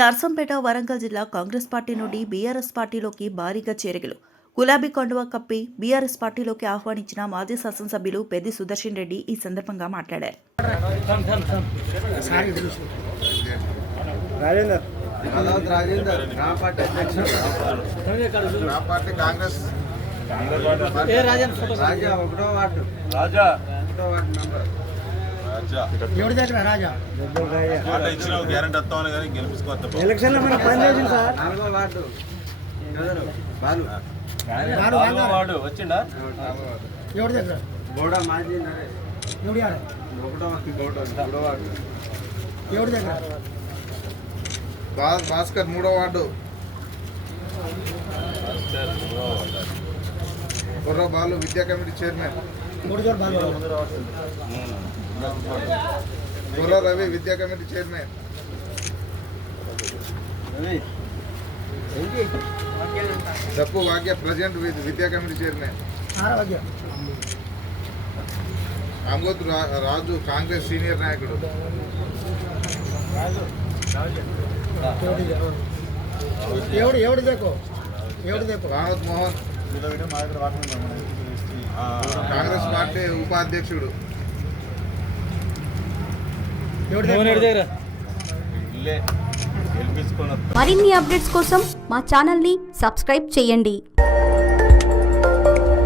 నర్సంపేట వరంగల్ జిల్లా కాంగ్రెస్ పార్టీ నుండి బీఆర్ఎస్ పార్టీలోకి భారీగా చేరికలు. గులాబీ కండువా కప్పి బీఆర్ఎస్ పార్టీలోకి ఆహ్వానించిన మాజీ శాసనసభ్యులు పెద్ది సుదర్శన్ రెడ్డి ఈ సందర్భంగా మాట్లాడారు. భాస్కర్ 3వ వార్డు, బుర్ర బాలు విద్యా కమిటీ చైర్మన్, బుర్ర రవి విద్యా కమిటీ చైర్మన్, దప్పు వాక్య ప్రెసిడెంట్ విద్యా కమిటీ చైర్మన్, అంగోత్ రాజు కాంగ్రెస్ సీనియర్ నాయకుడు, రావత్ మోహన్ కాంగ్రెస్ పార్టీ ఉపాధ్యక్షుడు. మరిన్ని అప్డేట్స్ కోసం మా ఛానల్ని సబ్స్క్రైబ్ చేయండి.